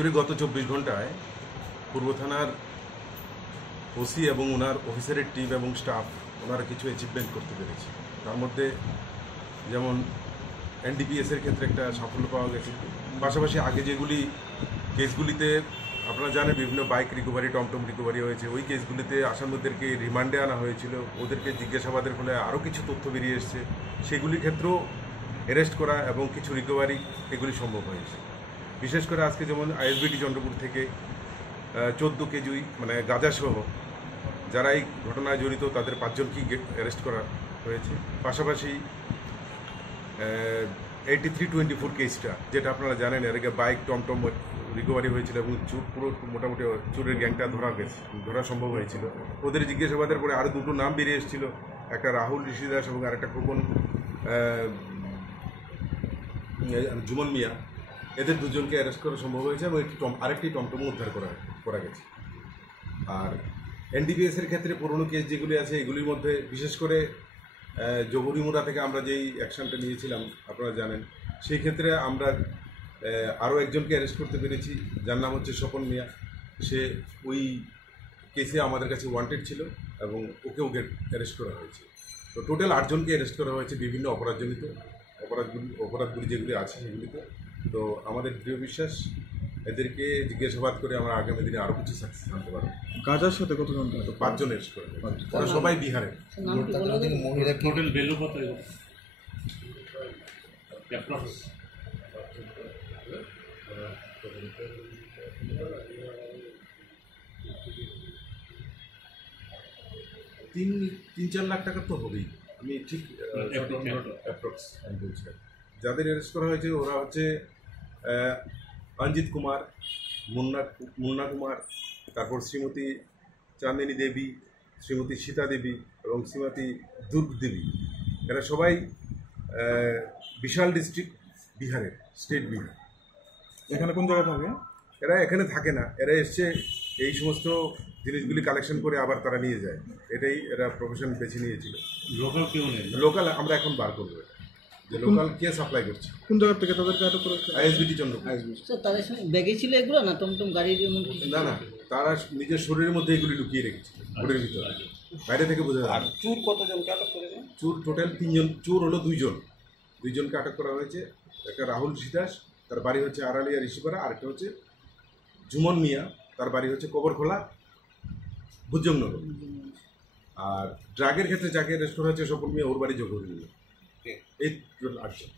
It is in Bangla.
অ্যাকচুয়ালি গত 24 ঘন্টায় পূর্ব থানার ওসি এবং ওনার অফিসারের টিম এবং স্টাফ ওনারা কিছু অ্যাচিভমেন্ট করতে পেরেছে। তার মধ্যে যেমন এনডিপিএসের ক্ষেত্রে একটা সাফল্য পাওয়া গেছে। পাশাপাশি আগে যেগুলি কেসগুলিতে আপনারা জানেন বিভিন্ন বাইক রিকভারি, টমটম রিকভারি হয়েছে, ওই কেসগুলিতে আসামিদেরকে রিমান্ডে আনা হয়েছিল, ওদেরকে জিজ্ঞাসাবাদের ফলে আরও কিছু তথ্য বেরিয়ে এসছে, সেগুলির ক্ষেত্রেও অ্যারেস্ট করা এবং কিছু রিকভারি এগুলি সম্ভব হয়েছে। বিশেষ করে আজকে যেমন আইএসবিটি চন্দ্রপুর থেকে 14 কেজি মানে গাঁজাসহ যারা এই ঘটনায় জড়িত তাদের 5 জনকেই অ্যারেস্ট করা হয়েছে। পাশাপাশি 8324 কেসটা, যেটা আপনারা জানেন এর আগে বাইক টমটম রিকভারি হয়েছিল এবং পুরো মোটামুটি চোরের গ্যাংটা ধরা সম্ভব হয়েছিল। ওদের জিজ্ঞাসাবাদের পরে আরও 2টো নাম বেরিয়ে এসেছিল, একটা রাহুল ঋষি দাস এবং আরেকটা খোকন জুমন মিয়া। এদের 2 জনকে অ্যারেস্ট করা সম্ভব হয়েছে এবং আরেকটি টমটম উদ্ধার করা গেছে। আর এনডিপিএসের ক্ষেত্রে পুরনো কেস যেগুলি আছে এগুলির মধ্যে বিশেষ করে জগরিমুড়া থেকে আমরা যেই অ্যাকশনটা নিয়েছিলাম আপনারা জানেন, সেই ক্ষেত্রে আমরা আরও একজনকে অ্যারেস্ট করতে পেরেছি, যার নাম হচ্ছে স্বপন মিয়া। সে ওই কেসে আমাদের কাছে ওয়ান্টেড ছিল এবং ওকে অ্যারেস্ট করা হয়েছে। তো টোটাল 8 জনকে অ্যারেস্ট করা হয়েছে বিভিন্ন অপরাধজনিত অপরাধগুলি যেগুলি আছে সেগুলিতে। তো আমাদের দৃঢ় বিশ্বাস এদেরকে জিজ্ঞাসাবাদ করে আমরা আগামী দিনে আরও কিছু সাকসেস আনতে পারবো। গাজার সাথে কতজন? 5 জন অ্যারেস্ট করে, ওরা সবাই বিহারের। টোটাল ভ্যালু কত? 3-4 লাখ টাকা তো হবেই, আমি ঠিক অ্যাপ্রক্স আমি বলছি। যাদের অ্যারেস্ট করা হয়েছে ওরা হচ্ছে অঞ্জিত কুমার, মুন্না কুমার, তারপর শ্রীমতী চাঁদিনী দেবী, শ্রীমতী সীতা দেবী এবং শ্রীমতী দুর্গ দেবী। এরা সবাই বিশাল ডিস্ট্রিক্ট বিহারের, স্টেট বিহার। এখানে কোন জায়গায় থাকে? এরা এখানে থাকে না, এরা এসছে এই সমস্ত জিনিসগুলি কালেকশন করে আবার তারা নিয়ে যায়। এটাই এরা প্রফেশন বেছে নিয়েছিল। লোকাল কেউ নেই? লোকাল আমরা এখন বার করবো, যে লোকাল কে সাপ্লাই করছে। কোন জায়গা থেকে তাদেরকে আটক করেছে? আইএসবিটি চন্দ্রপুর। তাদের সঙ্গে ব্যাগে ছিল এগুলো না টমটম গাড়ির? না, তারা নিজের শরীরের মধ্যে এগুলি ঢুকিয়ে রেখেছে ঘরের ভিতরে, বাইরে থেকে বোঝা যায়। চুর কতজনকে আটক করেছে? চোর টোটাল 3 জন, চোর হলো 2 জন, 2 জনকে আটক করা হয়েছে। একটা রাহুল ঋষি দাস, তার বাড়ি হচ্ছে আড়ালিয়া ঋষিপাড়া, আরেকটা হচ্ছে জুমন মিয়া, তার বাড়ি হচ্ছে কবরখোলা ভুজংনগর। আর ড্রাগের ক্ষেত্রে যাকে অ্যারেস্ট করা হচ্ছে স্বপন মিয়া, ওর বাড়ি জগরিমুড়া। এই টোটাল 8 জন।